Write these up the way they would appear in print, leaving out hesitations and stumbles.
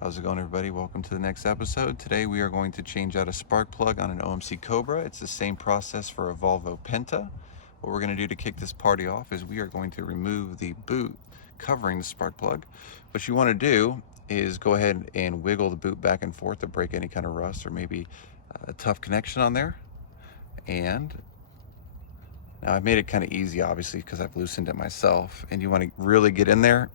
How's it going, everybody? Welcome to the next episode. Today we are going to change out a spark plug on an OMC Cobra. It's the same process for a Volvo Penta. What we're going to do to kick this party off is we are going to remove the boot covering the spark plug. What you want to do is go ahead and wiggle the boot back and forth to break any kind of rust or maybe a tough connection on there. And now I've made it kind of easy, obviously, because I've loosened it myself. And you want to really get in there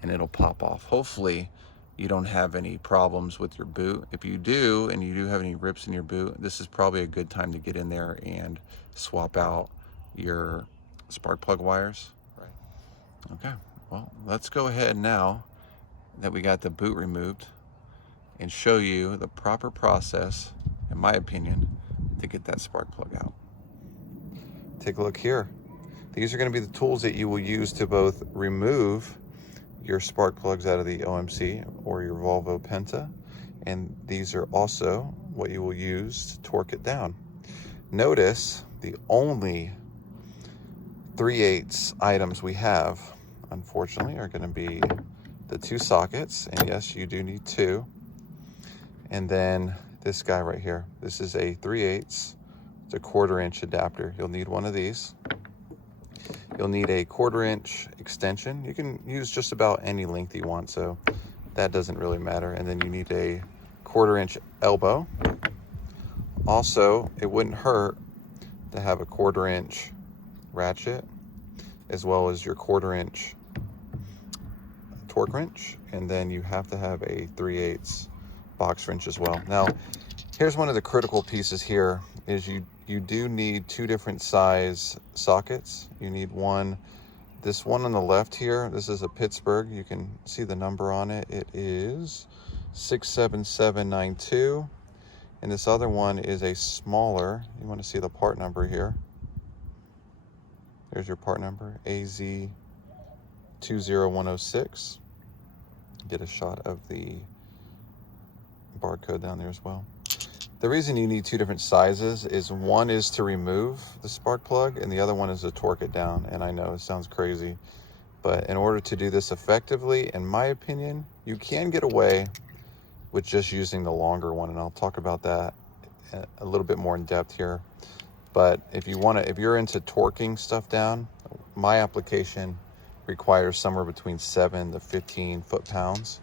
and it'll pop off. Hopefully you don't have any problems with your boot. If you do, and you do have any rips in your boot, this is probably a good time to get in there and swap out your spark plug wires. Right. Okay, well, let's go ahead now that we got the boot removed and show you the proper process, in my opinion, to get that spark plug out. Take a look here. These are going to be the tools that you will use to both remove your spark plugs out of the OMC or your Volvo Penta, and these are also what you will use to torque it down. Notice the only 3/8 items we have, unfortunately, are going to be the two sockets, and yes, you do need two, and then this guy right here. This is a 3/8, it's a 1/4 inch adapter. You'll need one of these. You'll need a 1/4 inch extension. You can use just about any length you want, so that doesn't really matter. And then you need a 1/4 inch elbow. Also, it wouldn't hurt to have a 1/4 inch ratchet, as well as your 1/4 inch torque wrench. And then you have to have a 3/8 box wrench as well. Now, here's one of the critical pieces here is you do need two different size sockets. You need one, this one on the left here, this is a Pittsburgh. You can see the number on it. It is 67792. And this other one is a smaller, you want to see the part number here. There's your part number, AZ20106. Get a shot of the barcode down there as well. The reason you need two different sizes is one is to remove the spark plug and the other one is to torque it down. And I know it sounds crazy, but in order to do this effectively, in my opinion, you can get away with just using the longer one. And I'll talk about that a little bit more in depth here. But if you're into torquing stuff down, my application requires somewhere between 7 to 15 foot-pounds.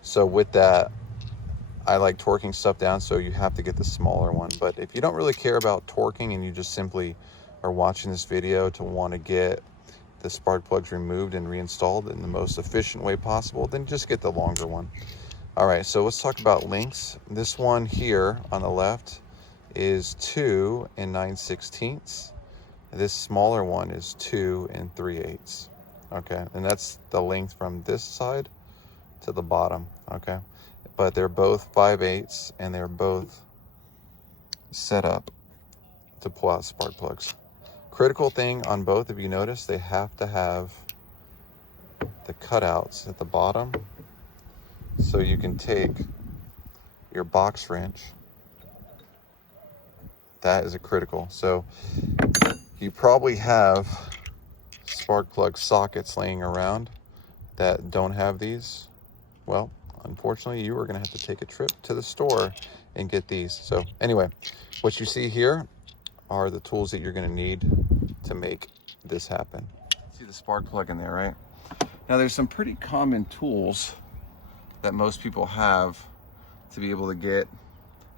So with that, I like torquing stuff down, so you have to get the smaller one. But if you don't really care about torquing and you just simply are watching this video to want to get the spark plugs removed and reinstalled in the most efficient way possible, then just get the longer one. All right, so let's talk about lengths. This one here on the left is 2 9/16. This smaller one is 2 3/8. Okay, and that's the length from this side to the bottom. Okay. But they're both 5/8 and they're both set up to pull out spark plugs. Critical thing on both, if you notice, they have to have the cutouts at the bottom, so you can take your box wrench. That is a critical. So you probably have spark plug sockets laying around that don't have these. Well, unfortunately, you are going to have to take a trip to the store and get these. So anyway, what you see here are the tools that you're going to need to make this happen. See the spark plug in there, right? Now there's some pretty common tools that most people have to be able to get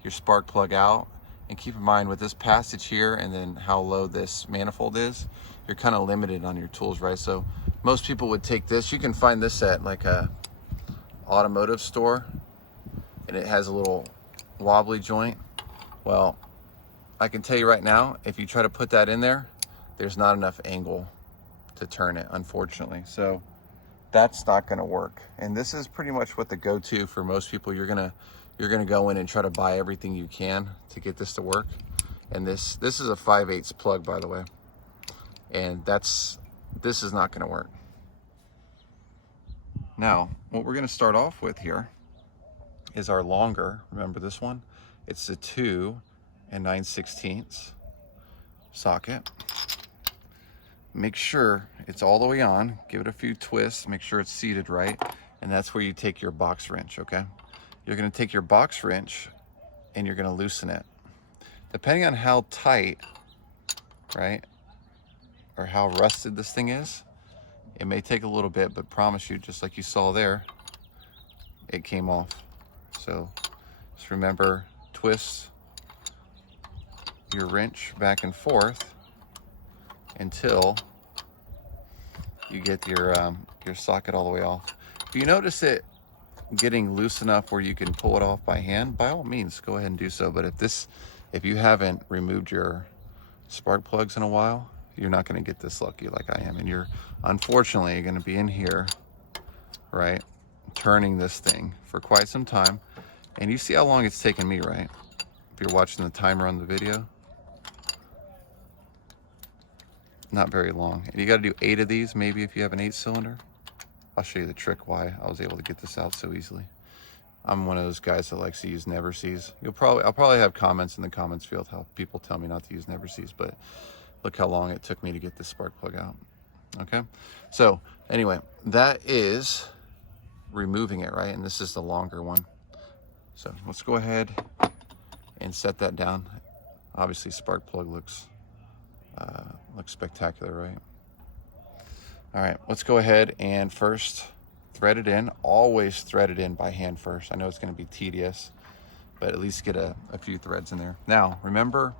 your spark plug out. And keep in mind with this passage here and then how low this manifold is, you're kind of limited on your tools, right? So most people would take this. You can find this at like a automotive store, and it has a little wobbly joint. Well, I can tell you right now, if you try to put that in there, there's not enough angle to turn it, unfortunately. So that's not going to work. And this is pretty much what the go-to for most people. You're gonna go in and try to buy everything you can to get this to work. And this is a 5/8 plug, by the way, and this is not going to work. Now, what we're going to start off with here is our longer. Remember this one? It's the 2 9/16 socket. Make sure it's all the way on. Give it a few twists. Make sure it's seated right. And that's where you take your box wrench, okay? You're gonna take your box wrench and you're gonna loosen it. Depending on how tight, right, or how rusted this thing is, it may take a little bit, but promise you, just like you saw there, it came off. So just remember, twist your wrench back and forth until you get your socket all the way off. If you notice it getting loose enough where you can pull it off by hand, by all means, go ahead and do so. But if you haven't removed your spark plugs in a while, you're not going to get this lucky like I am. And you're unfortunately going to be in here, right, turning this thing for quite some time. And you see how long it's taken me, right? If you're watching the timer on the video, not very long. And you got to do 8 of these, maybe, if you have an 8-cylinder. I'll show you the trick why I was able to get this out so easily. I'm one of those guys that likes to use never sees. I'll probably have comments in the comments field how people tell me not to use never sees, but look how long it took me to get this spark plug out. Okay, so anyway, that is removing it, right? And this is the longer one. So let's go ahead and set that down. Obviously, spark plug looks spectacular, right? All right, let's go ahead and first thread it in. Always thread it in by hand first. I know it's going to be tedious, but at least get a few threads in there. Now, remember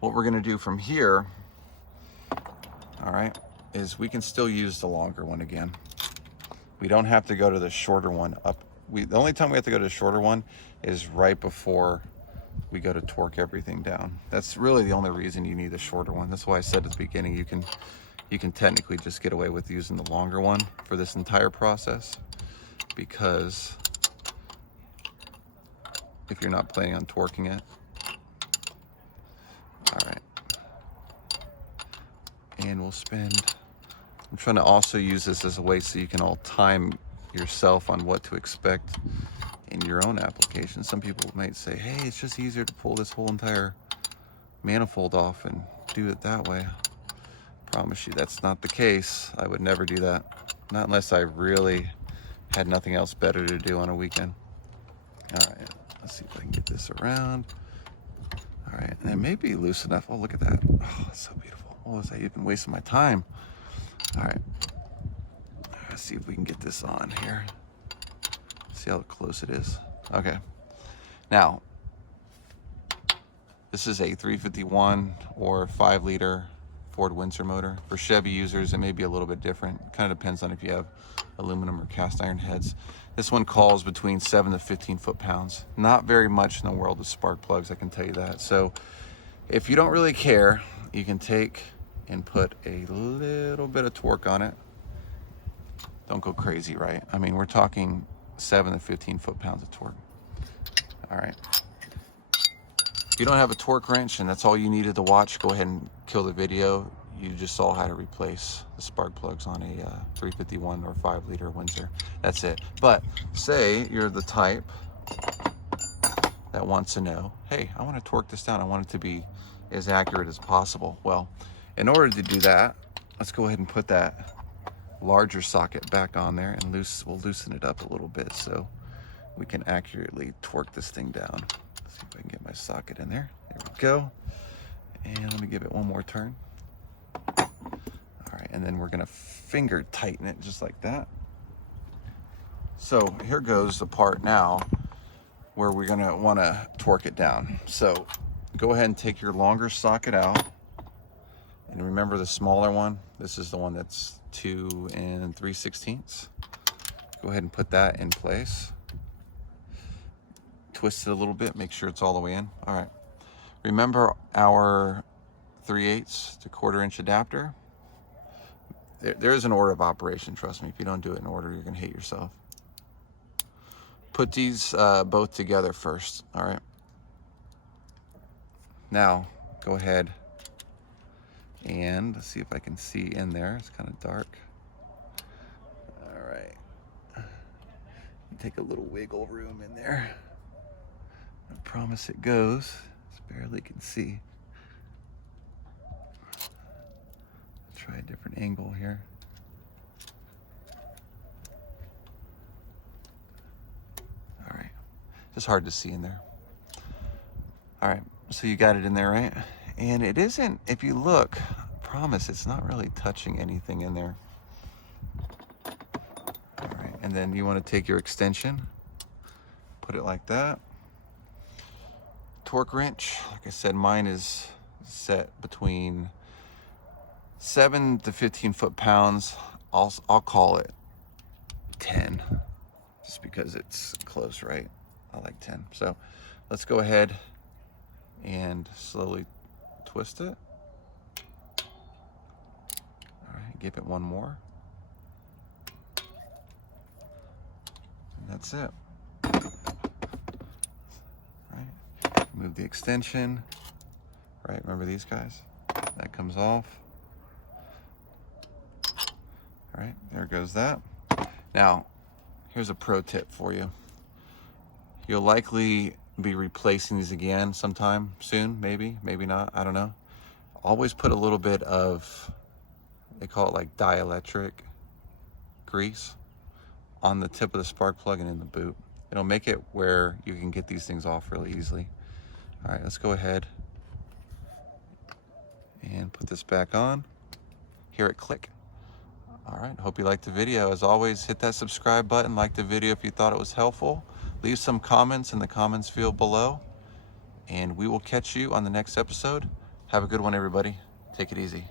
what we're going to do from here, all right, is we can still use the longer one again. We don't have to go to the shorter one up. The only time we have to go to the shorter one is right before we go to torque everything down. That's really the only reason you need the shorter one. That's why I said at the beginning, you can technically just get away with using the longer one for this entire process, because if you're not planning on torquing it. All right. And we'll spend, I'm trying to also use this as a way so you can all time yourself on what to expect in your own application. Some people might say, hey, it's just easier to pull this whole entire manifold off and do it that way. Promise you that's not the case. I would never do that. Not unless I really had nothing else better to do on a weekend. All right, let's see if I can get this around. All right, and it may be loose enough. Oh, look at that. Oh, it's so beautiful. Oh, was I even wasting my time? All right, let's see if we can get this on here. See how close it is. Okay, now, this is a 351 or 5-liter Ford Windsor motor. For Chevy users, it may be a little bit different. It kind of depends on if you have aluminum or cast iron heads. This one calls between 7 to 15 foot-pounds. Not very much in the world of spark plugs, I can tell you that. So if you don't really care, you can take and put a little bit of torque on it. Don't go crazy, right? I mean, we're talking 7 to 15 foot-pounds of torque. All right. If you don't have a torque wrench and that's all you needed to watch, go ahead and kill the video. You just saw how to replace the spark plugs on a 351 or 5-liter Windsor. That's it. But say you're the type that wants to know, hey, I want to torque this down. I want it to be as accurate as possible. Well, in order to do that, let's go ahead and put that larger socket back on there, and we'll loosen it up a little bit so we can accurately torque this thing down. Let's see if I can get my socket in there. There we go. And let me give it one more turn. All right, and then we're gonna finger tighten it just like that. So here goes the part now where we're gonna wanna torque it down. So go ahead and take your longer socket out. And remember the smaller one, this is the one that's 2 3/16. Go ahead and put that in place. Twist it a little bit, make sure it's all the way in. All right. Remember our 3/8 to 1/4 inch adapter? There is an order of operation, trust me. If you don't do it in order, you're gonna hate yourself. Put these both together first, all right? Now, go ahead and let's see if I can see in there. It's kind of dark. All right. Take a little wiggle room in there. I promise it goes. Just barely can see. Try a different angle here. Just hard to see in there. All right, so you got it in there, right? And it isn't, if you look, I promise it's not really touching anything in there. All right, and then you want to take your extension, put it like that. Torque wrench, like I said, mine is set between 7 to 15 foot-pounds. I'll call it 10, just because it's close, right? I like 10. So let's go ahead and slowly twist it. All right, give it one more. And that's it. All right, move the extension. Right, remember these guys? That comes off. All right, there goes that. Now, here's a pro tip for you. You'll likely be replacing these again sometime soon, maybe not, I don't know. Always put a little bit of, they call it like dielectric grease on the tip of the spark plug and in the boot. It'll make it where you can get these things off really easily. All right, let's go ahead and put this back on. Hear it click. All right, hope you liked the video. As always, hit that subscribe button, like the video if you thought it was helpful. Leave some comments in the comments field below, and we will catch you on the next episode. Have a good one, everybody. Take it easy.